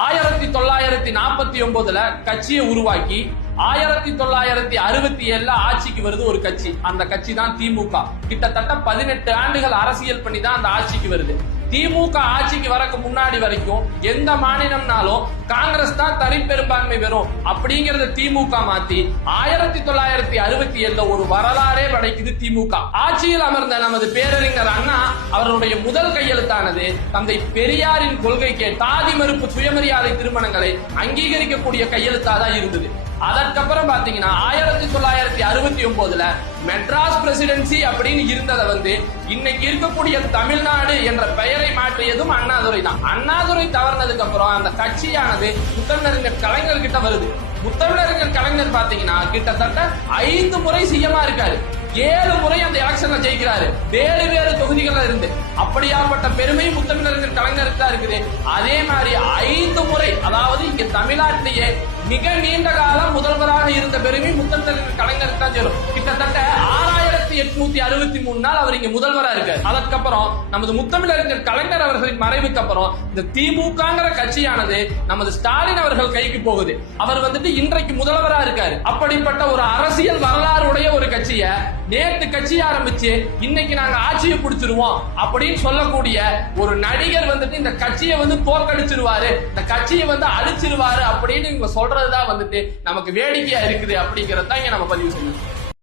1949 கட்சியை உருவாக்கி 1967 ஆட்சிக்கு வருது ஒரு கட்சி. அந்த கட்சி தான் திமுக. கிட்டத்தட்ட 18 ஆண்டுகள் அரசியல் பண்ணி தான் அந்த ஆட்சிக்கு வருது. திமுக ஆட்சிக்கு வரக்கு முன்னாடி வரைக்கும் எந்த மாநிலம்னாலும் காங்கிரஸ் தான் தனி பெரும்பான்மை வரும் அப்படிங்கறத திமுக மாத்தி 1967 ஒரு வரலாறே படைக்குது திமுக. ஆட்சியில் அமர்ந்த நமது பேரறிஞர் அண்ணா அவருடைய முதல் கையெழுத்தானது தந்தை பெரியாரின் கொள்கைக்கு சாதி மறுப்பு சுயமரியாதை திருமணங்களை அங்கீகரிக்கக்கூடிய கையெழுத்தா தான் இருந்தது. அதற்கப்புறம் பாத்தீங்கன்னா 1969 மெட்ராஸ் பிரசிடென்சி அப்படின்னு இருந்ததை இன்னைக்கு இருக்கக்கூடிய தமிழ்நாடு என்ற பெயரை மாற்றியதும் அண்ணாதுரை தான். அண்ணாதுரை தவறினதுக்கு அப்புறம் அந்த கட்சியானது முத்தமிழறிஞர் கலைஞர் கிட்ட வருது. முத்தமிழறிஞர் கலைஞர் பாத்தீங்கன்னா கிட்டத்தட்ட 5 முறை சிஎம்மா இருக்காரு. 7 முறை அந்த எலெக்ஷன்ல ஜெயிக்கிறாரு. வேறு தொகுதிகள்ல இருந்து. அப்படியாப்பட்ட பெருமை முத்தமிழறிஞர் கலைஞருக்கு தான் இருக்குது. அதே மாதிரி 5 முறை, அதாவது இங்க தமிழ்நாட்டிலேயே மிக நீண்ட காலம் முதல்வராக இருந்த பெருமை முத்தமிழறிஞர் கலைஞருக்கு தான் சேரும். கிட்டத்தட்ட 6863 நாள் அவர் இங்க முதல்வரா இருக்காரு. அதற்கப்புறம் நமது முத்தமிழறிஞர் கலைஞர் அவர்களின் மறைவுக்கு அப்புறம் இந்த திமுகங்கிற கட்சியானது நமது ஸ்டாலின் அவர்கள் கைக்கு போகுது. அவர் இன்றைக்கு முதல்வரா இருக்காரு. அப்படிப்பட்ட ஒரு அரசியல் வரலாறு உடைய ஒரு கட்சியை நேற்று கட்சி ஆரம்பிச்சு இன்னைக்கு நாங்க ஆட்சியை பிடிச்சிருவோம் அப்படின்னு சொல்லக்கூடிய ஒரு நடிகர் இந்த கட்சியை தோற்கடிச்சிருவாரு, இந்த கட்சியை அழிச்சிருவாரு அப்படின்னு இவங்க சொல்றதுதான் நமக்கு வேடிக்கையா இருக்குது அப்படிங்கறத இங்க நம்ம பதிவு செய்யணும்.